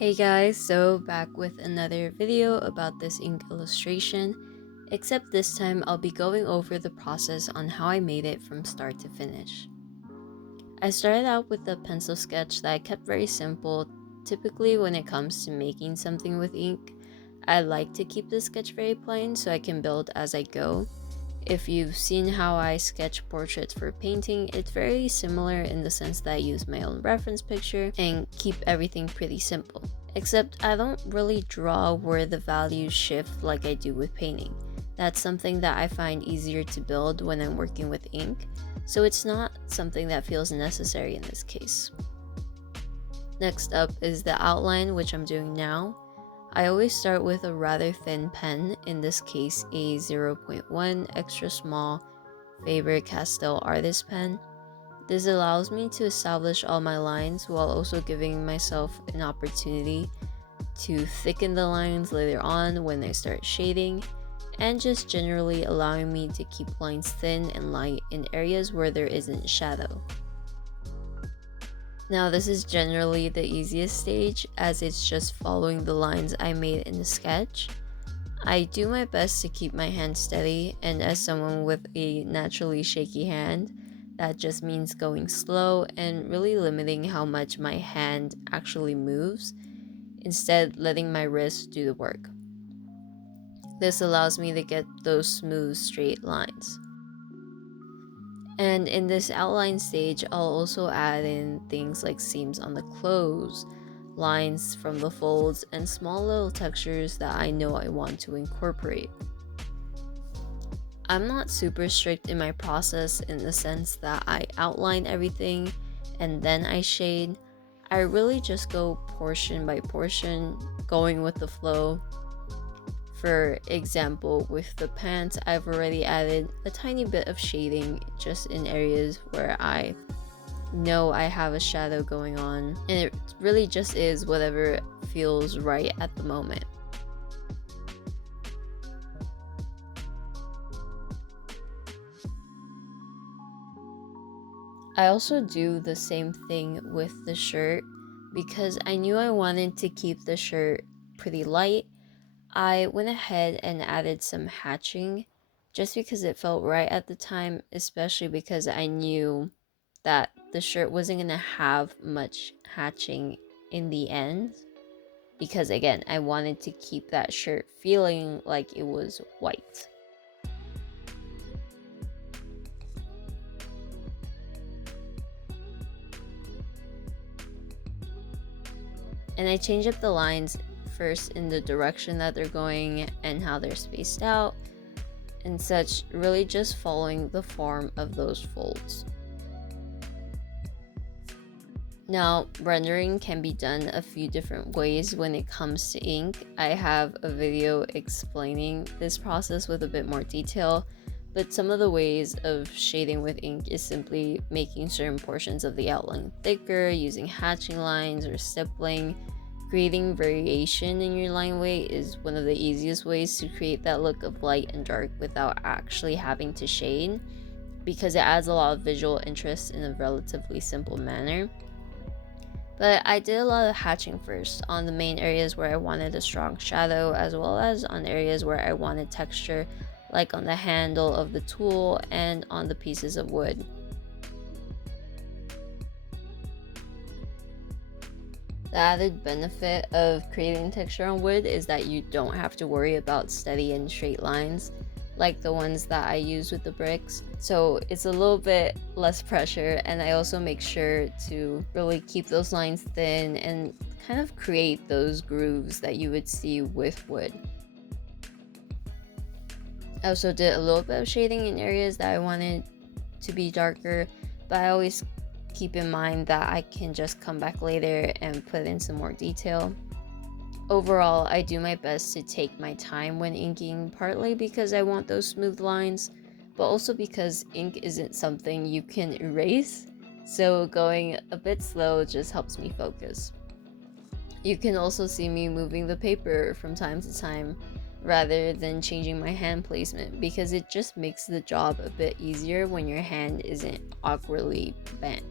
Hey guys, so back with another video about this ink illustration, except this time I'll be going over the process on how I made it from start to finish. I started out with a pencil sketch that I kept very simple. Typically when it comes to making something with ink, I like to keep the sketch very plain so I can build as I go. If you've seen how I sketch portraits for painting, it's very similar in the sense that I use my own reference picture and keep everything pretty simple. Except I don't really draw where the values shift like I do with painting. That's something that I find easier to build when I'm working with ink, so it's not something that feels necessary in this case. Next up is the outline, which I'm doing now. I always start with a rather thin pen, in this case a 0.1 extra small Faber-Castell artist pen. This allows me to establish all my lines while also giving myself an opportunity to thicken the lines later on when I start shading, and just generally allowing me to keep lines thin and light in areas where there isn't shadow. Now this is generally the easiest stage as it's just following the lines I made in the sketch. I do my best to keep my hand steady, and as someone with a naturally shaky hand, that just means going slow and really limiting how much my hand actually moves, instead letting my wrist do the work. This allows me to get those smooth straight lines. And in this outline stage, I'll also add in things like seams on the clothes, lines from the folds, and small little textures that I know I want to incorporate. I'm not super strict in my process in the sense that I outline everything and then I shade. I really just go portion by portion, going with the flow. For example, with the pants, I've already added a tiny bit of shading just in areas where I know I have a shadow going on, and it really just is whatever feels right at the moment. I also do the same thing with the shirt because I knew I wanted to keep the shirt pretty light. I went ahead and added some hatching just because it felt right at the time, especially because I knew that the shirt wasn't going to have much hatching in the end. Because again, I wanted to keep that shirt feeling like it was white. And I change up the lines first in the direction that they're going and how they're spaced out and such, really just following the form of those folds. Now, rendering can be done a few different ways when it comes to ink. I have a video explaining this process with a bit more detail, but some of the ways of shading with ink is simply making certain portions of the outline thicker, using hatching lines or stippling. Creating variation in your line weight is one of the easiest ways to create that look of light and dark without actually having to shade, because it adds a lot of visual interest in a relatively simple manner. But I did a lot of hatching first on the main areas where I wanted a strong shadow, as well as on areas where I wanted texture, like on the handle of the tool and on the pieces of wood. The added benefit of creating texture on wood is that you don't have to worry about steady and straight lines like the ones that I use with the bricks. So it's a little bit less pressure, and I also make sure to really keep those lines thin and kind of create those grooves that you would see with wood. I also did a little bit of shading in areas that I wanted to be darker, but I always keep in mind that I can just come back later and put in some more detail. Overall, I do my best to take my time when inking, partly because I want those smooth lines, but also because ink isn't something you can erase, so going a bit slow just helps me focus. You can also see me moving the paper from time to time rather than changing my hand placement, because it just makes the job a bit easier when your hand isn't awkwardly bent.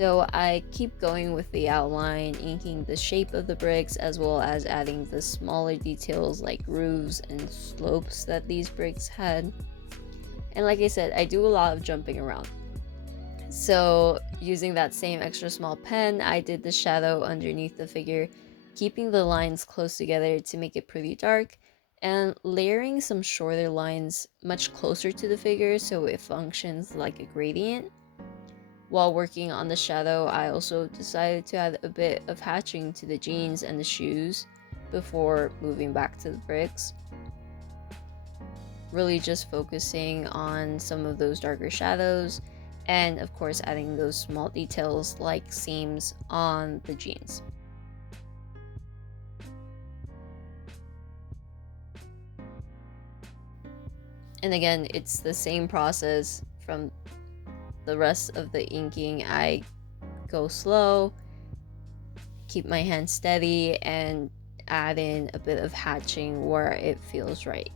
So I keep going with the outline, inking the shape of the bricks as well as adding the smaller details like roofs and slopes that these bricks had. And like I said, I do a lot of jumping around. So using that same extra small pen, I did the shadow underneath the figure, keeping the lines close together to make it pretty dark, and layering some shorter lines much closer to the figure so it functions like a gradient. While working on the shadow, I also decided to add a bit of hatching to the jeans and the shoes before moving back to the bricks. Really just focusing on some of those darker shadows, and of course adding those small details like seams on the jeans. And again, it's the same process from the rest of the inking. I go slow, keep my hand steady, and add in a bit of hatching where it feels right.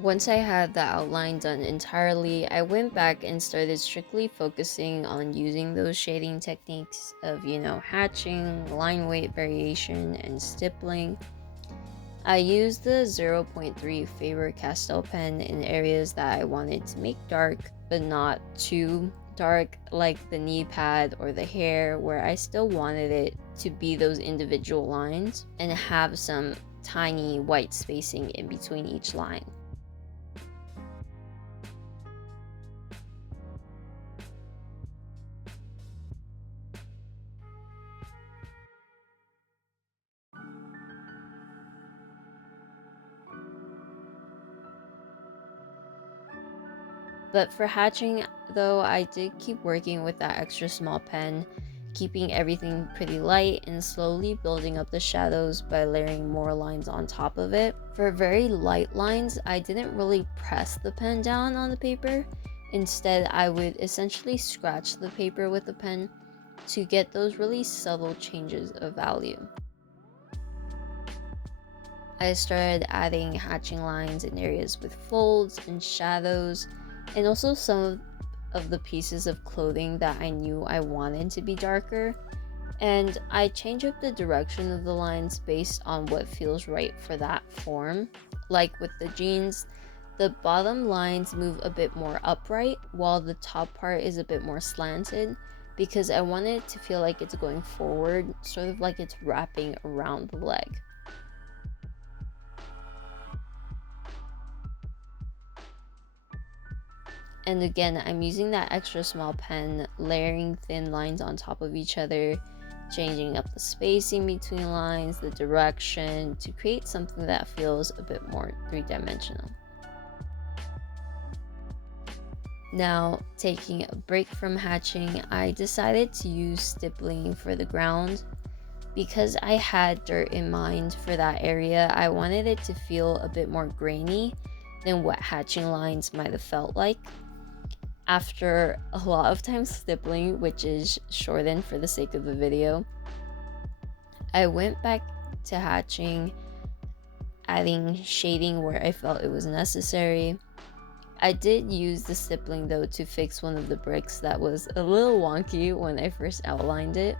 Once I had the outline done entirely, I went back and started strictly focusing on using those shading techniques of, hatching, line weight variation, and stippling. I used the 0.3 Faber-Castell pen in areas that I wanted to make dark, but not too dark, like the knee pad or the hair, where I still wanted it to be those individual lines and have some tiny white spacing in between each line. But for hatching, though, I did keep working with that extra small pen, keeping everything pretty light and slowly building up the shadows by layering more lines on top of it. For very light lines, I didn't really press the pen down on the paper. Instead, I would essentially scratch the paper with the pen to get those really subtle changes of value. I started adding hatching lines in areas with folds and shadows, and also some of the pieces of clothing that I knew I wanted to be darker. And I change up the direction of the lines based on what feels right for that form. Like with the jeans, the bottom lines move a bit more upright while the top part is a bit more slanted, because I want it to feel like it's going forward, sort of like it's wrapping around the leg. And again, I'm using that extra small pen, layering thin lines on top of each other, changing up the spacing between lines, the direction, to create something that feels a bit more three-dimensional. Now, taking a break from hatching, I decided to use stippling for the ground. Because I had dirt in mind for that area, I wanted it to feel a bit more grainy than what hatching lines might have felt like. After a lot of time stippling, which is shortened for the sake of the video, I went back to hatching, adding shading where I felt it was necessary. I did use the stippling though to fix one of the bricks that was a little wonky when I first outlined it.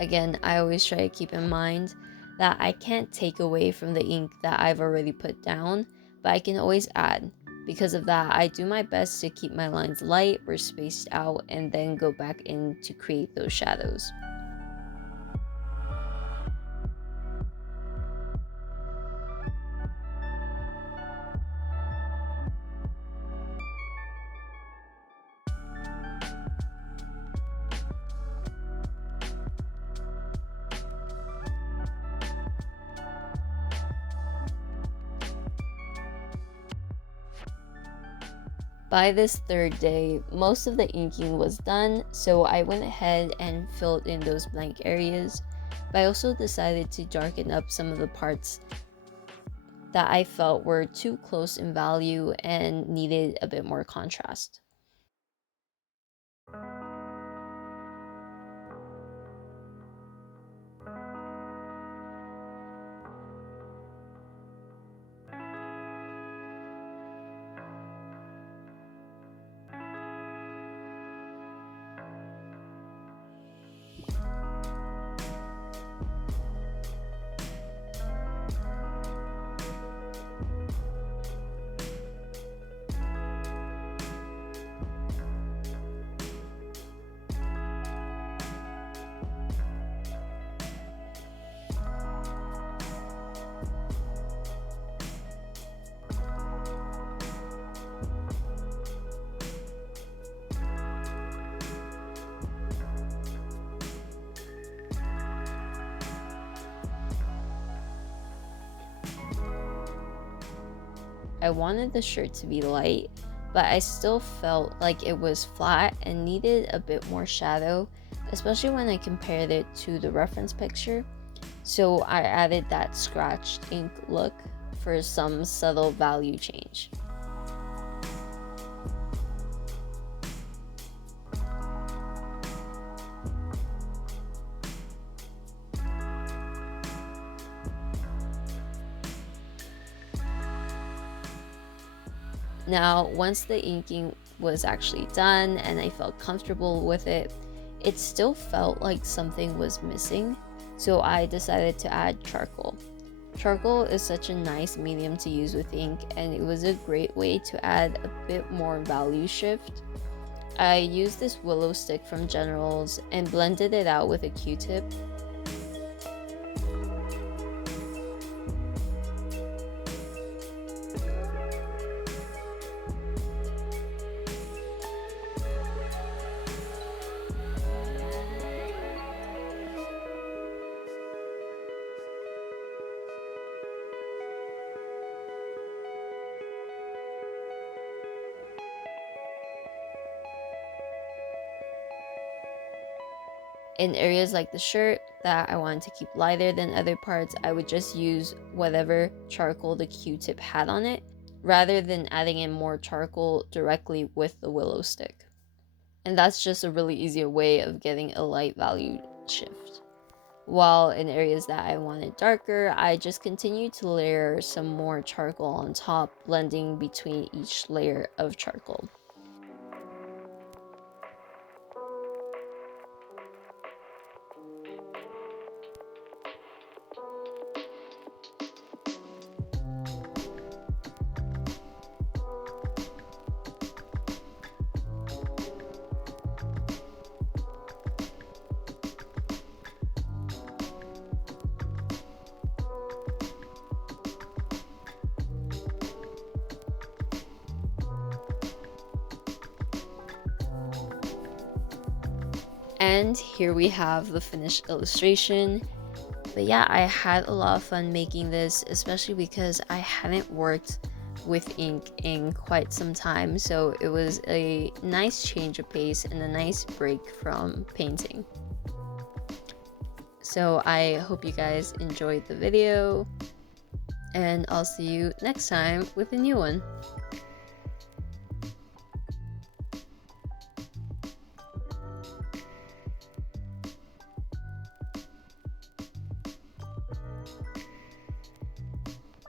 Again, I always try to keep in mind that I can't take away from the ink that I've already put down, but I can always add. Because of that, I do my best to keep my lines light or spaced out and then go back in to create those shadows. By this third day, most of the inking was done, so I went ahead and filled in those blank areas, but I also decided to darken up some of the parts that I felt were too close in value and needed a bit more contrast. I wanted the shirt to be light, but I still felt like it was flat and needed a bit more shadow, especially when I compared it to the reference picture. So I added that scratched ink look for some subtle value change. Now, once the inking was actually done and I felt comfortable with it, it still felt like something was missing, so I decided to add charcoal. Charcoal is such a nice medium to use with ink, and it was a great way to add a bit more value shift. I used this willow stick from Generals and blended it out with a Q-tip. In areas like the shirt that I wanted to keep lighter than other parts, I would just use whatever charcoal the Q-tip had on it, rather than adding in more charcoal directly with the willow stick. And that's just a really easier way of getting a light value shift. While in areas that I wanted darker, I just continued to layer some more charcoal on top, blending between each layer of charcoal. And here we have the finished illustration. But yeah, I had a lot of fun making this, especially because I hadn't worked with ink in quite some time, so it was a nice change of pace and a nice break from painting. So I hope you guys enjoyed the video, and I'll see you next time with a new one.